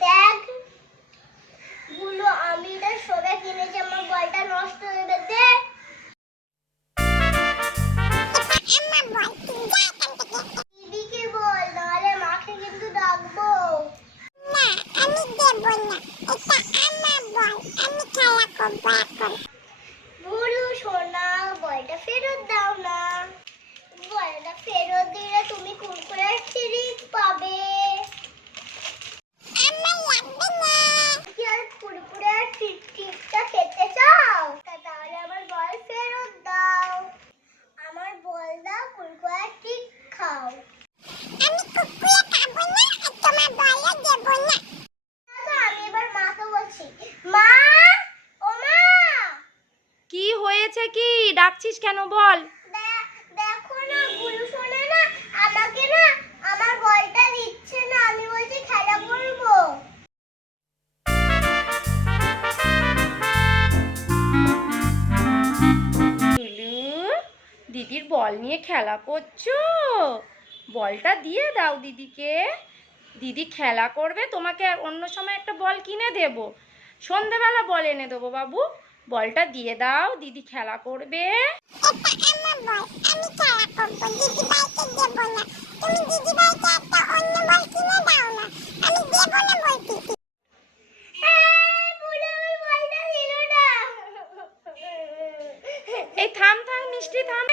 দেখগুলো আমি সবে কিনেছি আমার বলটা নষ্ট হয়ে গেছে। মাকে কিন্তু ডাকবো এখন ভুলু সোনা বলটা ফেরত দাও না বলটা ফেরত দিলে তুমি কুরকুরে ট্রিক পাবে আমার লাগবে না কি আর কুরকুরে ট্রিকটা খেতে চাও তা তাহলে আমার বল ফেরত দাও আমার বল দাও কুরকুরে ট্রিক খাও আমি কুকুরে খাব না আর তোমার বলও দেব না দাদা, আমি এবার মাকে বলছি মা ও মা কি হয়েছে কি? ডাকছিস কেন বল? দেখো না গুলু শোনে না আমাকে না আমার বলটা দিচ্ছে না আমি বলছি খেলা করব। দিদির বল নিয়ে খেলা করছ? বলটা দিয়ে দাও দিদিকে। দিদি খেলা করবে তোমাকে অন্য সময় একটা বল কিনে দেব। সন্ধেবেলা বল এনে দেবো বাবু। বলটা দিয়ে দাও দিদি খেলা করবে। এই, থাম থাম মিষ্টি থাম।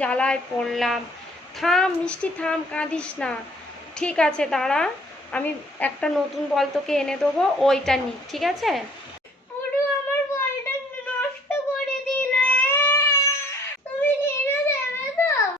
জ্বালায় পড়লাম। থাম মিষ্টি থাম কাঁদিস না। ঠিক আছে দাঁড়া। আমি একটা নতুন বল তোকে এনে দেবো ওইটা নি ঠিক আছে?